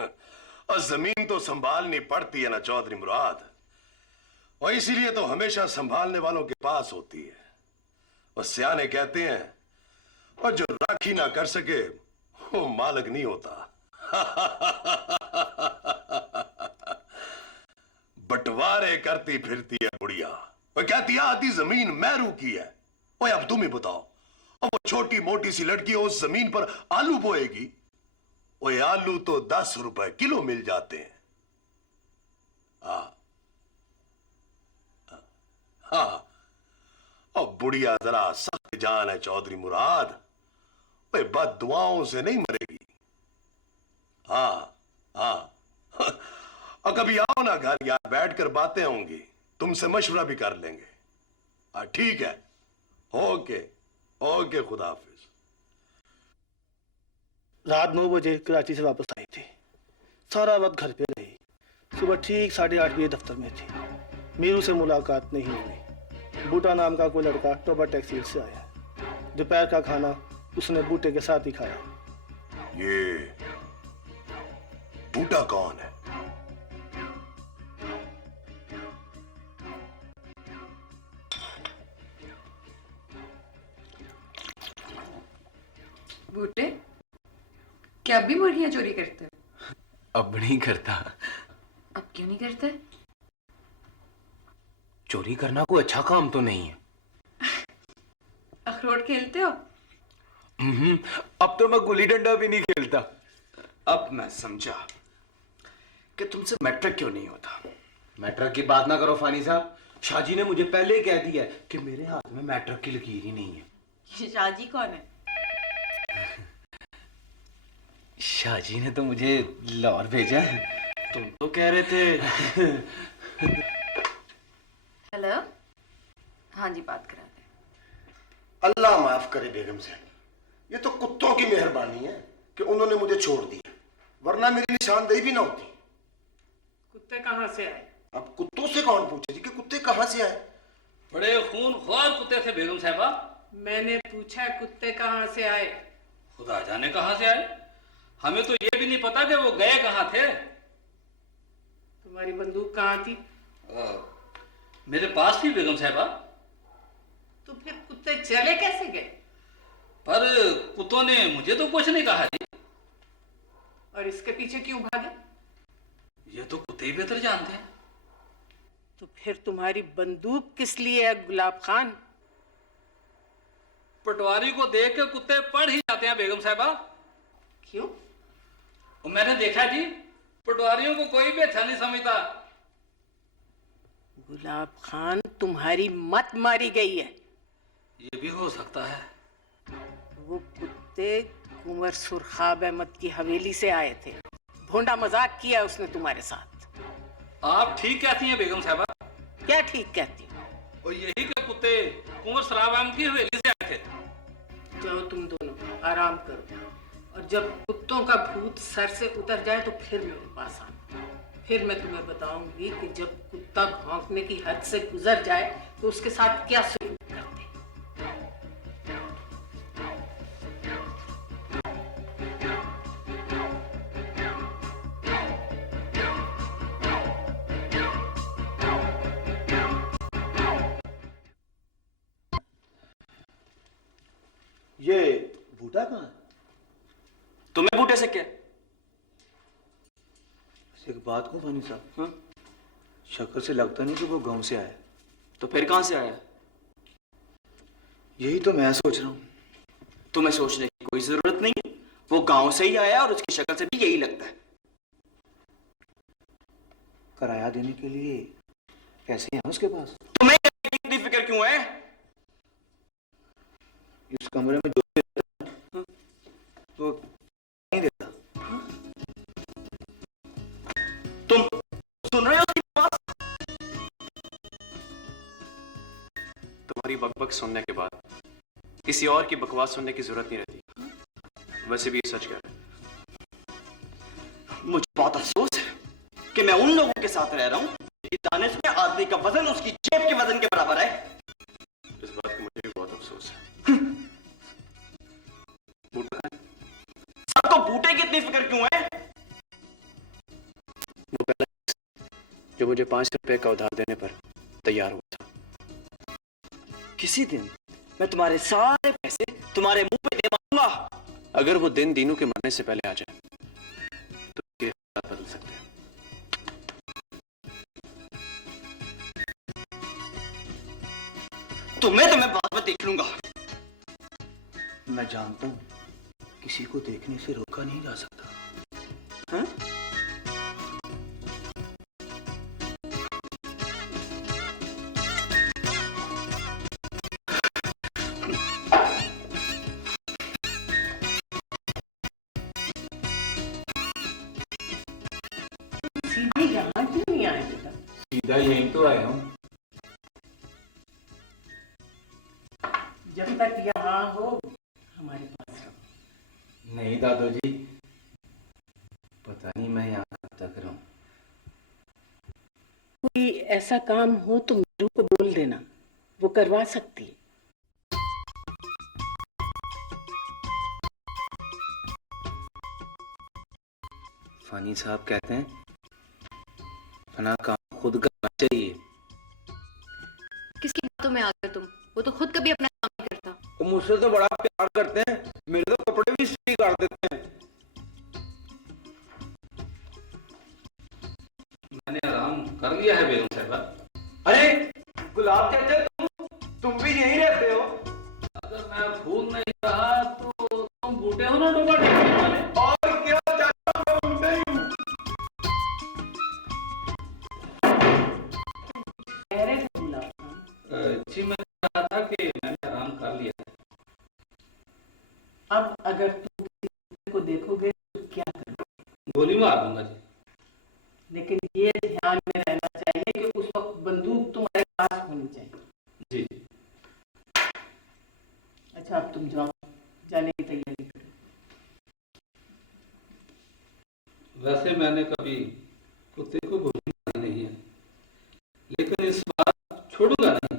और जमीन तो संभालनी पड़ती है ना चौधरी मुराद, और इसीलिए तो हमेशा संभालने वालों के पास होती है। और सियाने कहते हैं, और जो राखी ना कर सके वो मालिक नहीं होता। बंटवारे करती फिरती है बुढ़िया, वो कहती है आधी जमीन मैरू की है। ओए अब तुम ही बताओ, और वो छोटी मोटी सी लड़की उस जमीन पर आलू बोएगी? ओए आलू तो 10 रुपए किलो मिल जाते हैं। हाँ हाँ, और बुढ़िया जरा सख्त जान है चौधरी मुराद, वे बद दुआओं से नहीं मरेगी। हाँ हाँ। और कभी आओ ना घर, यार बैठकर बातें होंगी, तुमसे मशवरा भी कर लेंगे। ठीक है, ओके ओके, खुदा हाफिज। रात 9 बजे कराची से वापस आई थी, सारा वक्त घर पे रही। सुबह ठीक 8:30 बजे दफ्तर में थी। मीरू से मुलाकात नहीं हुई। बूटा नाम का कोई लड़का टोबा टैक्सी से आया। दोपहर का खाना उसने बूटे के साथ ही खाया। ये बूटा कौन है? बूटे, क्या अब भी मुर्गियां चोरी करते हो? अब नहीं करता। अब क्यों नहीं करते? चोरी करना कोई अच्छा काम तो नहीं है। अखरोट खेलते हो? अब तो मैं गुल्ली डंडा भी नहीं खेलता। अब मैं समझा कि तुमसे मैट्रिक क्यों नहीं होता। मैट्रिक की बात ना करो फानी साहब, शाहजी ने मुझे पहले ही कह दिया है कि मेरे हाथ में मैट्रिक की लकीर ही नहीं है। ये शाहजी कौन है? शाहजी ने तो मुझे लाहौर भेजा है। तुम तो कह रहे थे। हेलो, हाँ जी, बात करा दे। अल्लाह माफ करे बेगम साहब, ये तो कुत्तों की मेहरबानी है कि उन्होंने मुझे छोड़ दिया, वरना मेरी निशानदेही भी ना होती। कुत्ते कहाँ से आए? अब कुत्तों से कौन पूछे जी कि कुत्ते कहाँ से आए? बड़े खूनख्वार कुत्ते थे बेगम साहबा। मैंने पूछा कुत्ते कहाँ से आए? खुदा जाने कहां से आए, हमें तो ये भी नहीं पता कि वो गए कहां थे। तुम्हारी बंदूक कहाँ थी? मेरे पास थी बेगम साहबा। तो फिर कुत्ते चले कैसे गए? पर कुत्तों ने मुझे तो कुछ नहीं कहा जी। और इसके पीछे क्यों भागे? ये तो कुत्ते ही बेहतर जानते हैं। तो फिर तुम्हारी बंदूक किस लिए है गुलाब खान? पटवारी को देख के कुत्ते पढ़ ही जाते हैं बेगम साहबा। क्यों? और मैंने देखा जी, पटवारियों को कोई भी अच्छा नहीं समझता। गुलाब खान, तुम्हारी मत मारी गई है। ये भी हो सकता है। वो कुत्ते कुंवर सुरखाब अहमद की हवेली से आए थे। भोंडा मजाक किया उसने तुम्हारे साथ। आप ठीक कहती हैं बेगम साहबा। क्या ठीक कहती हो? और यही के कुत्ते कुंवर सराब अहमद की हवेली से आए थे। जाओ तुम दोनों आराम करो, और जब कुत्तों का भूत सर से उतर जाए तो फिर मेरे पास आना। फिर मैं तुम्हें बताऊंगी कि जब कुत्ता भौंकने की हद से गुजर जाए तो उसके साथ क्या सलूक करते। ये बूटा कहाँ है? तुम्हें बूटे से क्या? एक बात कहूँ फानी साहब, हाँ, शक्ल से लगता नहीं कि वो गांव से आया। तो फिर कहां से आया? यही तो मैं सोच रहा हूँ। तुम्हें सोचने की कोई जरूरत नहीं, वो गांव से ही आया और उसकी शक्ल से भी यही लगता है। किराया देने के लिए पैसे हैं उसके पास? तुम्हें इतनी फिक्र क्यों है? इस कमरे में जो देता है, वो नहीं देता। तुम सुन रहे हो उसकी बात? तुम्हारी बकबक सुनने के बाद किसी और की बकवास सुनने की जरूरत नहीं रहती। वैसे भी ये सच कह रहा है। मुझे बहुत अफसोस है कि मैं उन लोगों के साथ रह रहा हूं कि दानिश में आदमी का वजन उसकी जेब के वजन के बराबर है। इस बात का मुझे भी बहुत अफसोस है। बूटा है? सबको बूटे की इतनी फिक्र क्यों है? जो मुझे 5 रुपए का उधार देने पर तैयार हुआ था। किसी दिन मैं तुम्हारे सारे पैसे तुम्हारे मुंह पे दे मारूंगा। अगर वो दिन दीनू के मरने से पहले आ जाए तो ये हालात बदल सकते हैं। तुम्हें तो मैं बाद में देख लूंगा। मैं जानता हूं किसी को देखने से रोका नहीं जा सकता। हाँ? सीधे यहाँ क्यों नहीं आए बेटा? सीधा यहीं तो आया हूँ। जब तक यहाँ हो हमारे पास रहो। नहीं दादू जी, पता नहीं मैं यहाँ कब तक रहूं। कोई ऐसा काम हो तो मीरू को बोल देना, वो करवा सकती है। फानी साहब कहते हैं फना काम खुद करना चाहिए। किसकी बातों में आ गए तुम? वो तो खुद कभी अपना काम नहीं करता। वो मुझसे तो बड़ा प्यार करते हैं, मेरे तो कपड़े भी इस्त्री कर देते हैं। मैंने आराम कर लिया है बेगम साहबा। अरे गुलाब चाचा, तुम भी यहीं रहते हो? अगर मैं भूल नहीं रहा तो तुम बूटे हो ना डोबा टेकने वाले। और क्या चाचा, मैं उनसे ही हूँ। कह रहे थे गुलाब जी मैं कहा था कि मैंने आराम कर लिया है। अब अगर तुम किसी को देखोगे तो क्या करोगे? गोली मार दूंगा जी। लेकिन ये ध्यान में रहना चाहिए कि उस वक्त बंदूक तुम्हारे पास होनी चाहिए। जी अच्छा अब तुम जाओ, जाने की तैयारी करो। वैसे मैंने कभी कुत्ते को गोली मारी नहीं है, लेकिन इस बार छोड़ूंगा नहीं।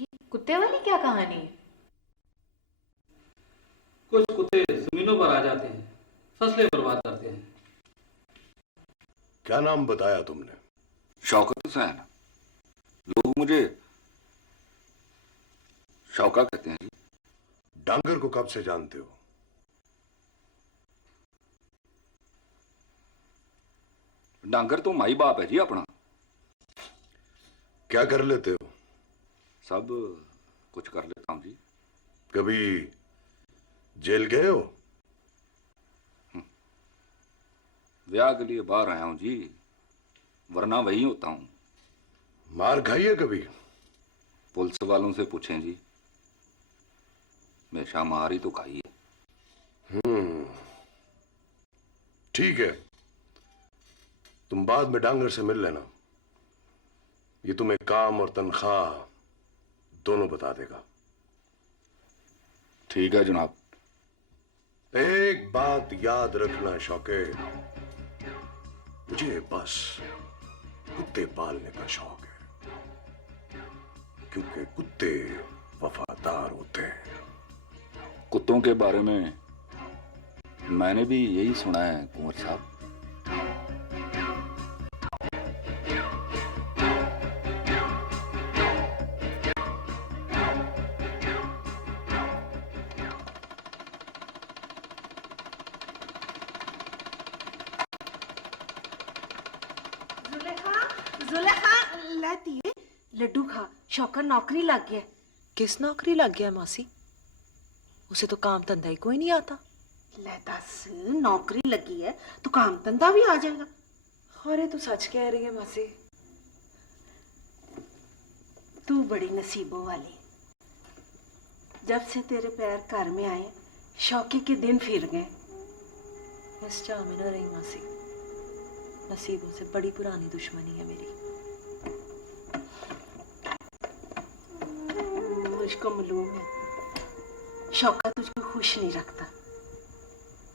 ये कुत्ते वाली क्या कहानी है? कुछ कुत्ते जमीनों पर आ जाते हैं, फसलें बर्बाद करते हैं। क्या नाम बताया तुमने? शौकत हुसैन। लोग मुझे शौका कहते हैं जी। डांगर को कब से जानते हो? डांगर तो माई बाप है जी अपना। क्या कर लेते हो? सब कुछ कर लेता हूं जी। कभी जेल गए हो? ब्याह के लिए बाहर आया हूं जी, वरना वही होता हूं। मार खाई है कभी? पुलिस वालों से पूछें जी, हमेशा मार ही तो खाई है। ठीक है, तुम बाद में डांगर से मिल लेना, ये तुम्हें काम और तनख्वाह दोनों बता देगा। ठीक है जनाब। एक बात याद रखना शौके, मुझे बस कुत्ते पालने का शौक है, क्योंकि कुत्ते वफादार होते हैं। कुत्तों के बारे में मैंने भी यही सुना है कुंवर साहब। जुलेखा लाती है लड्डू खा, शौकर नौकरी लग गया। किस नौकरी लग गया मासी? उसे तो काम धंधा ही कोई नहीं आता। ले दस, नौकरी लगी है तो काम धंधा भी आ जाएगा। अरे तू सच कह रही है मासी। तू बड़ी नसीबों वाली। जब से तेरे पैर घर में आए शौकी के दिन फिर गए। इस चाह में न रही मासी, नसीबों से बड़ी पुरानी दुश्मनी है मेरी। मुझको मालूम है शौका तुझको खुश नहीं रखता,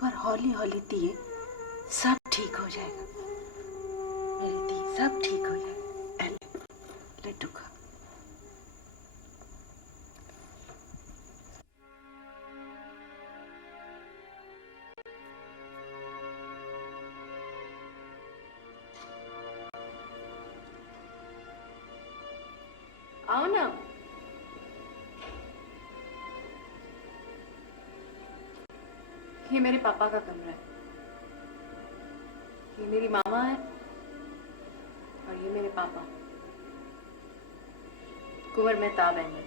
पर हौली हौली दिए सब ठीक हो जाएगा। मेरी दी सब ठीक हो जाएगा। लड्डू खा। आओ ना। ये मेरे पापा का कमरा है, ये मेरी मामा है और ये मेरे पापा कुंवर मेहताब अहमद।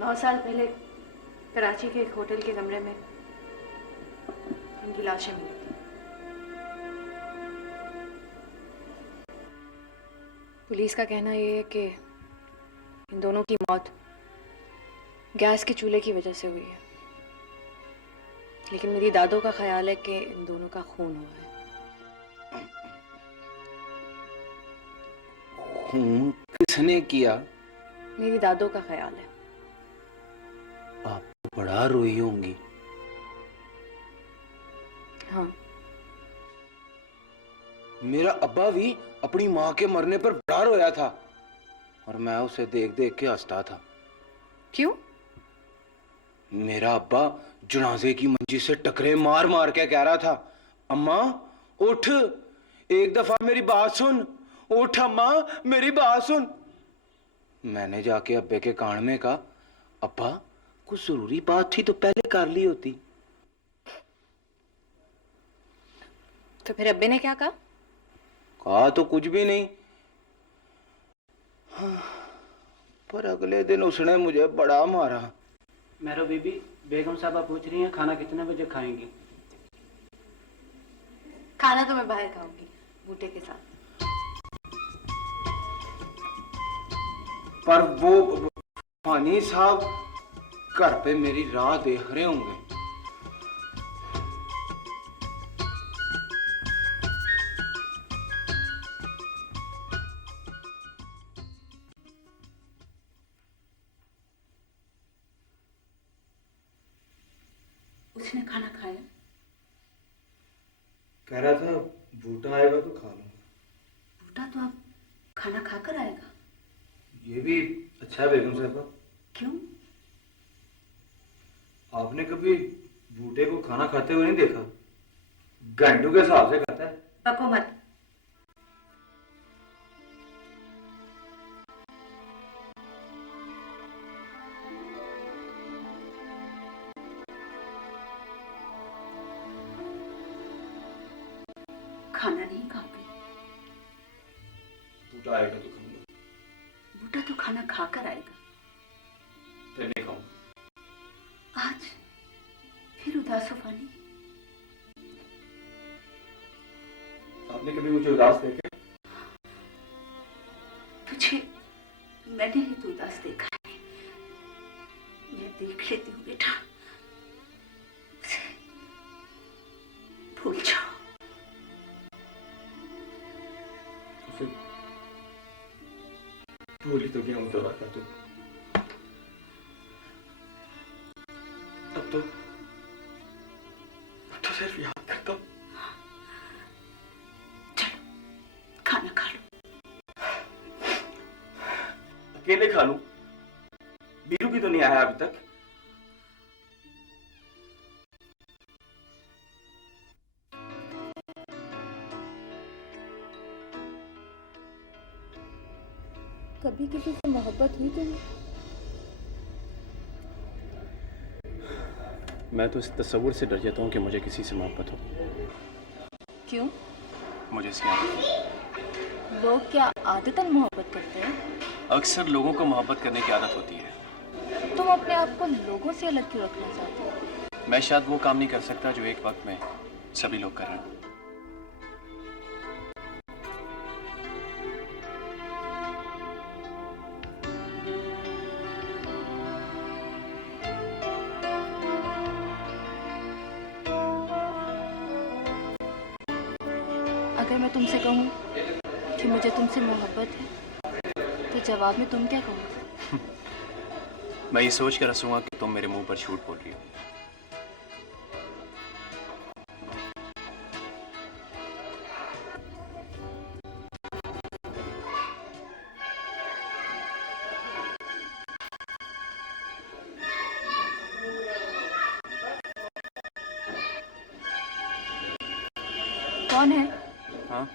9 साल पहले कराची के एक होटल के कमरे में इनकी लाशें मिली थी। पुलिस का कहना ये है कि इन दोनों की मौत गैस के चूल्हे की वजह से हुई है, लेकिन मेरी दादों का ख्याल है कि इन दोनों का खून हुआ है। खून किसने किया? मेरी दादों का ख्याल है। आप तो बड़ा रोई होंगी। हाँ, मेरा अब्बा भी अपनी माँ के मरने पर बड़ा रोया था और मैं उसे देख देख के हंसता था। क्यों? मेरा अब्बा जनाजे की मंजी से टकरे मार मार के कह रहा था, अम्मा उठ, एक दफा मेरी बात सुन, उठ अम्मा मेरी बात सुन। मैंने जाके अब्बे के कान में कहा, अब्बा कुछ जरूरी बात थी तो पहले कर ली होती। तो फिर अब्बे ने क्या कहा? कहा तो कुछ भी नहीं। हाँ, पर अगले दिन उसने मुझे बड़ा मारा। मेरो बीबी, बेगम साहबा पूछ रही हैं खाना कितने बजे खाएंगी? खाना तो मैं बाहर खाऊंगी बूटे के साथ। पर वो फानी साहब घर पे मेरी राह देख रहे होंगे। उसने खाना खाया? कह रहा था बूटा आएगा तो खा लूंगा। बूटा तो अब खाना खाकर आएगा। ये भी अच्छा है बेगम साहबा। क्यों? आपने कभी बूटे को खाना खाते हुए नहीं देखा? घंटों के हिसाब से खाता है। पको मत। खाना नहीं खाओगे? बूटा आएगा तो खाऊंगा। बूटा तो खाना खाकर आएगा। फिर नहीं खाऊंगा। आज फिर उदास हो फानी? आपने कभी मुझे उदास देखे? तुझे मैंने ही तो उदास देखा है। मैं देख लेती हूँ बेटा, उसे भूल जाओ। उसे भूल ही तो गया हूँ दौरा का। तो अब तो सिर्फ याद करता हूँ। चलो खाना खा लो। अकेले खा लूं? बीरू भी तो नहीं आया अभी तक। कभी किसी से मोहब्बत हुई तुम्हें? मैं तो इस तस्वुर से डर जाता हूँ कि मुझे किसी से मोहब्बत हो। क्यों? मुझे इसकी आदत है। लोग क्या आदतन मोहब्बत करते हैं? अक्सर लोगों को मोहब्बत करने की आदत होती है। तुम अपने आप को लोगों से अलग क्यों रखना चाहते हो? मैं शायद वो काम नहीं कर सकता जो एक वक्त में सभी लोग कर रहे हैं। अगर मैं तुमसे कहूँ कि मुझे तुमसे मोहब्बत है तो जवाब में तुम क्या कहोगे? मैं ये सोच कर हंसूंगा कि तुम मेरे मुंह पर झूठ बोल रही हो। कौन है? हाँ,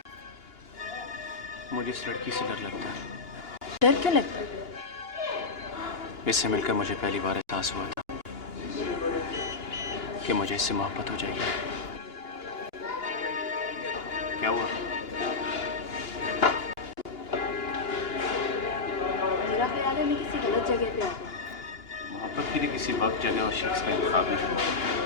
मुझे इस लड़की से डर लगता है। डर क्यों लगता है? इससे मिलकर मुझे पहली बार एहसास हुआ था कि मुझे इससे मोहब्बत हो जाएगी। क्या हुआ? मेरा ख्याल है मैं किसी गलत जगह पे आ गई। मोहब्बत के लिए किसी वक्त, जगह और शख्स का इंतखाब नहीं होता।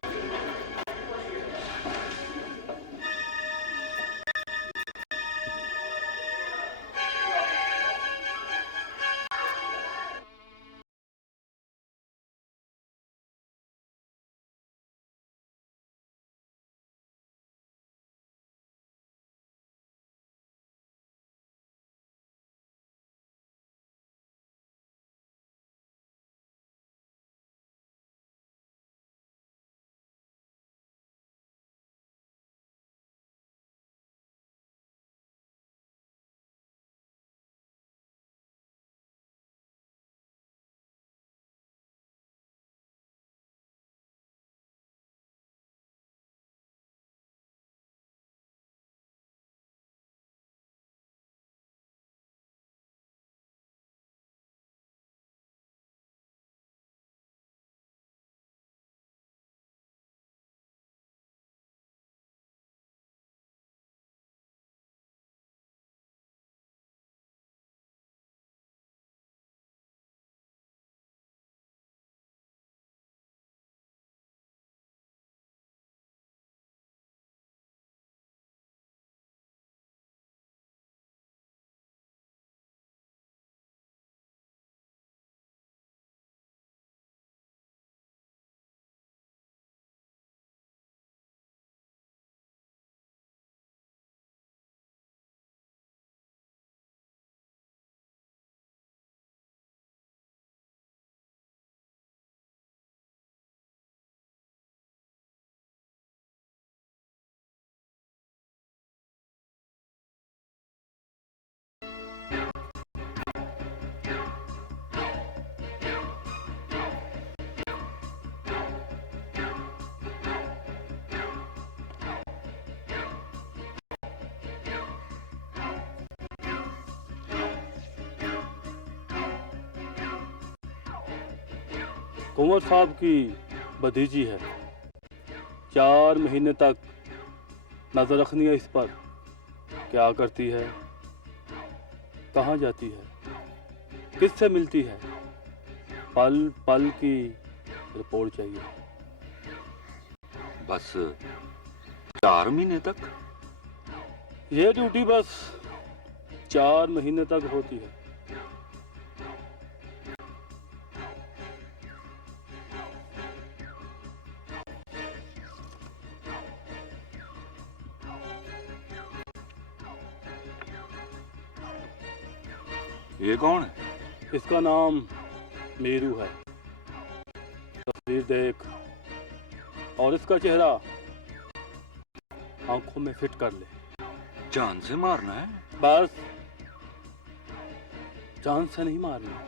कुंवर साहब की भतीजी है। 4 महीने तक नजर रखनी है इस पर। क्या करती है, कहाँ जाती है, किससे मिलती है, पल पल की रिपोर्ट चाहिए। बस 4 महीने तक? ये ड्यूटी बस 4 महीने तक होती है। ये कौन है? इसका नाम मीरू है। तस्वीर देख और इसका चेहरा आंखों में फिट कर ले। जान से मारना है? बस जान से नहीं मारना।